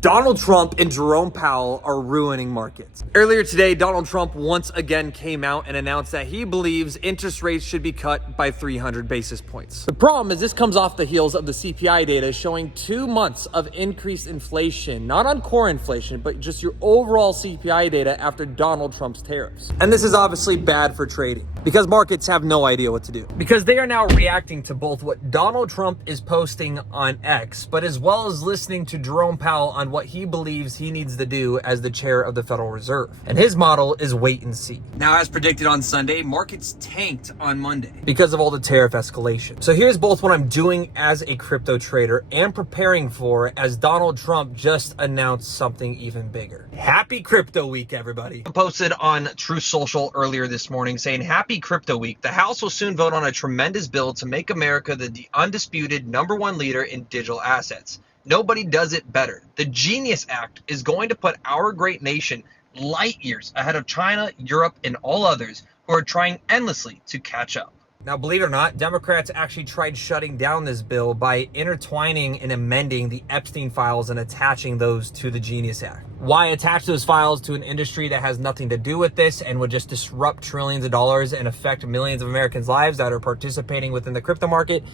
Donald Trump and Jerome Powell are ruining markets. Earlier today, Donald Trump once again came out and announced that he believes interest rates should be cut by 300 basis points. The problem is this comes off the heels of the CPI data showing 2 months of increased inflation, not on core inflation, but just your overall CPI data after Donald Trump's tariffs. And this is obviously bad for trading because markets have no idea what to do, because they are now reacting to both what Donald Trump is posting on X, but as well as listening to Jerome Powell on what he believes he needs to do as the chair of the Federal Reserve. And his model is wait and see. Now, as predicted on Sunday, markets tanked on Monday because of all the tariff escalation. So here's both what I'm doing as a crypto trader and preparing for as Donald Trump just announced something even bigger. Happy Crypto Week, everybody. I posted on Truth Social earlier this morning saying, happy Crypto Week. The House will soon vote on a tremendous bill to make America the undisputed #1 leader in digital assets. Nobody does it better. The Genius Act is going to put our great nation light years ahead of China, Europe, and all others who are trying endlessly to catch up. Now, believe it or not, Democrats actually tried shutting down this bill by intertwining and amending the Epstein files and attaching those to the Genius Act. Why attach those files to an industry that has nothing to do with this and would just disrupt trillions of dollars and affect millions of Americans' lives that are participating within the crypto market?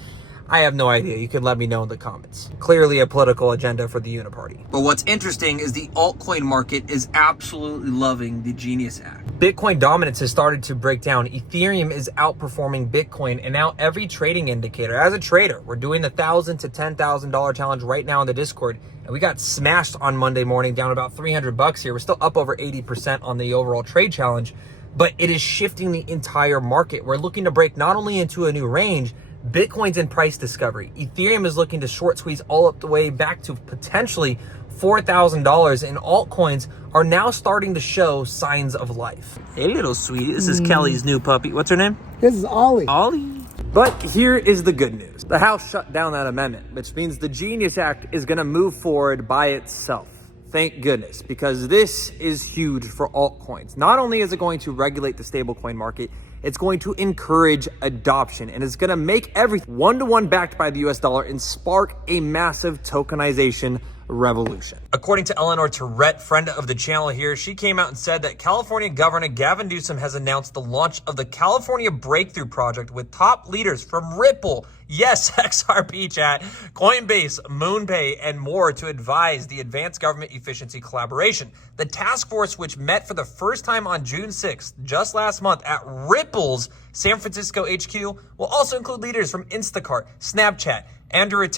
I have no idea. You can let me know in the comments. Clearly a political agenda for the Uniparty. But what's interesting is the altcoin market is absolutely loving the Genius Act. Bitcoin dominance has started to break down. Ethereum is outperforming Bitcoin, and now every trading indicator. As a trader, we're doing the $1,000 to $10,000 challenge right now in the Discord, and we got smashed on Monday morning, down about $300 here. We're still up over 80% on the overall trade challenge, but it is shifting the entire market. We're looking to break not only into a new range, Bitcoin's in price discovery. Ethereum is looking to short squeeze all up the way back to potentially $4,000, and altcoins are now starting to show signs of life. Hey, little sweetie, this is Kelly's new puppy. What's her name? This is Ollie. Ollie. But here is the good news. The House shut down that amendment, which means the Genius Act is going to move forward by itself. Thank goodness, because this is huge for altcoins. Not only is it going to regulate the stablecoin market, it's going to encourage adoption, and it's going to make everything one-to-one backed by the US dollar and spark a massive tokenization revolution. According to Eleanor Tourette, friend of the channel here, she came out and said that California Governor Gavin Newsom has announced the launch of the California Breakthrough Project with top leaders from Ripple, yes, XRP chat, Coinbase, MoonPay, and more to advise the Advanced Government Efficiency Collaboration. The task force, which met for the first time on June 6th, just last month at Ripple's San Francisco HQ, will also include leaders from Instacart, Snapchat, Anduril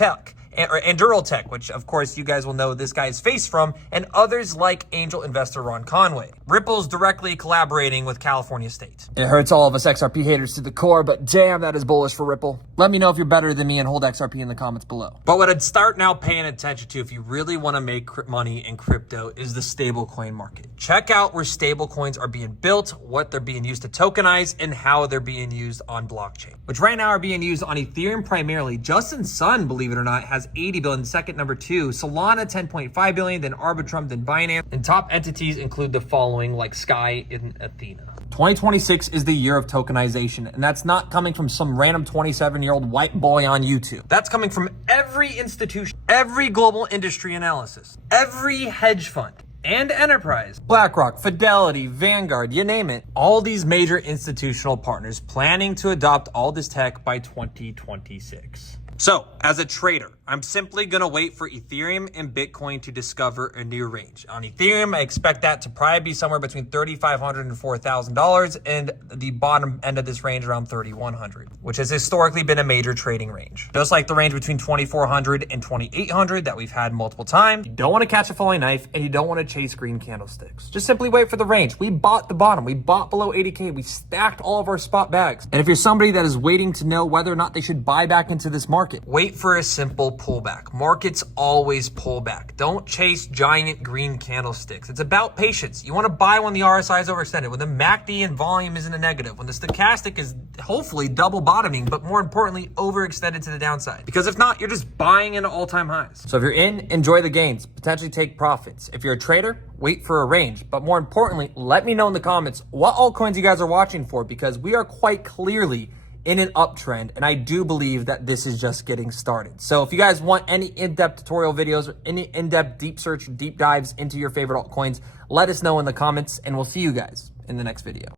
Tech, which of course you guys will know this guy's face from, and others like angel investor Ron Conway. Ripple's directly collaborating with California State. It hurts all of us XRP haters to the core, but damn, that is bullish for Ripple. Let me know if you're better than me and hold XRP in the comments below. But what I'd start now paying attention to if you really want to make money in crypto is the stablecoin market. Check out where stablecoins are being built, what they're being used to tokenize, and how they're being used on blockchain, which right now are being used on Ethereum primarily. Justin Sun, believe it or not, has 80 billion, second number 2, Solana 10.5 billion, then Arbitrum, then Binance, and top entities include the following like Sky and Athena. 2026 is the year of tokenization, and that's not coming from some random 27-year-old white boy on YouTube. That's coming from every institution, every global industry analysis, every hedge fund and enterprise, BlackRock, Fidelity, Vanguard, you name it. All these major institutional partners planning to adopt all this tech by 2026. So, as a trader, I'm simply going to wait for Ethereum and Bitcoin to discover a new range. On Ethereum, I expect that to probably be somewhere between $3,500 and $4,000, and the bottom end of this range around $3,100, which has historically been a major trading range. Just like the range between $2,400 and $2,800 that we've had multiple times. You don't want to catch a falling knife, and you don't want to chase green candlesticks. Just simply wait for the range. We bought the bottom. We bought below 80K. We stacked all of our spot bags. And if you're somebody that is waiting to know whether or not they should buy back into this market, wait for a simple pullback. Markets always pull back. Don't chase giant green candlesticks. It's about patience. You want to buy when the RSI is overextended, when the MACD and volume is in a negative, when the stochastic is hopefully double bottoming, but more importantly, overextended to the downside. Because if not, you're just buying into all-time highs. So if you're in, enjoy the gains, potentially take profits. If you're a trader, wait for a range. But more importantly, let me know in the comments what altcoins you guys are watching for, because we are quite clearly in an uptrend, and I do believe that this is just getting started. So if you guys want any in-depth tutorial videos, any in-depth deep search, deep dives into your favorite altcoins, let us know in the comments, and we'll see you guys in the next video.